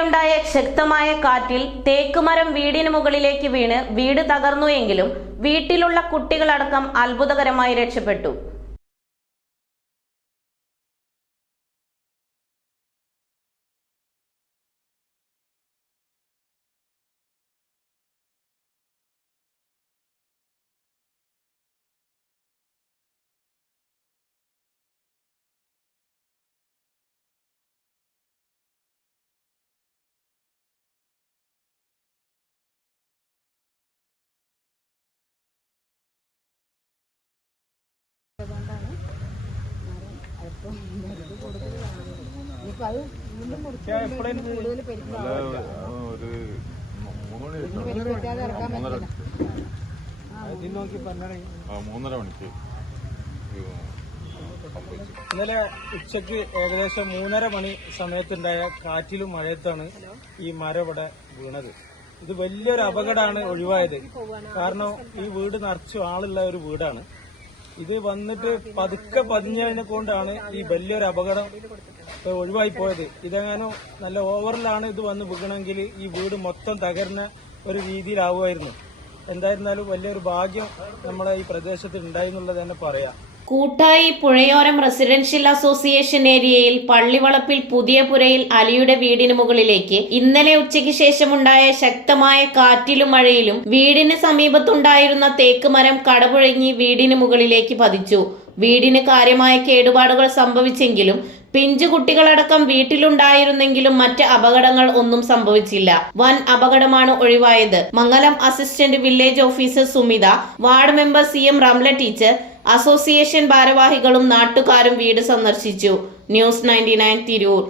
ഇന്നലെയുണ്ടായ ശക്തമായ കാറ്റിൽ തേക്കുമരം വീടിന് മുകളിലേക്ക് വീണ് വീട് തകർന്നു എങ്കിലും വീട്ടിലുള്ള കുട്ടികളടക്കം അത്ഭുതകരമായി രക്ഷപ്പെട്ടു മൂന്നര മണിക്ക്. ഇന്നലെ ഉച്ചയ്ക്ക് ഏകദേശം മൂന്നര മണി സമയത്തുണ്ടായ കാറ്റിലും മഴയത്താണ് ഈ മരം ഇവിടെ വീണത്. ഇത് വലിയൊരു അപകടമാണ് ഒഴിവായത്. കാരണം ഈ വീട് നിറച്ചു ആളുള്ള ഒരു വീടാണ്. ഇത് വന്നിട്ട് പതുക്കെ പതിഞ്ഞതിനെ കൊണ്ടാണ് ഈ വലിയൊരു അപകടം ഒഴിവായി പോയത്. ഇതെങ്ങാനും നല്ല ഓവറിലാണ് ഇത് വന്ന് വിൽക്കണമെങ്കിൽ ഈ വീട് മൊത്തം തകരുന്ന ഒരു രീതിയിലാവുമായിരുന്നു. എന്തായിരുന്നാലും വലിയൊരു ഭാഗ്യം നമ്മളെ ഈ പ്രദേശത്ത് ഉണ്ടായി എന്നുള്ളത് തന്നെ പറയാം. കൂട്ടായി പുഴയോരം റെസിഡൻഷ്യൽ അസോസിയേഷൻ ഏരിയയിൽ പള്ളിവളപ്പിൽ പുതിയ പുരയിൽ അലിയുടെ വീടിന് മുകളിലേക്ക് ഇന്നലെ ഉച്ചയ്ക്ക് ശേഷമുണ്ടായ ശക്തമായ കാറ്റിലും മഴയിലും വീടിന് സമീപത്തുണ്ടായിരുന്ന തേക്ക് മരം കടപുഴങ്ങി വീടിന് മുകളിലേക്ക് പതിച്ചു. വീടിന് കാര്യമായ കേടുപാടുകൾ സംഭവിച്ചെങ്കിലും പിഞ്ചു കുട്ടികളടക്കം വീട്ടിലുണ്ടായിരുന്നെങ്കിലും മറ്റ് അപകടങ്ങൾ ഒന്നും സംഭവിച്ചില്ല. വൻ അപകടമാണ് ഒഴിവായത്. Mangalam assistant village officer Sumitha ward member C M Ramla teacher association ഭാരവാഹികളും നാട്ടുകാരും വീട് സന്ദർശിച്ചു. News ninety Tirur.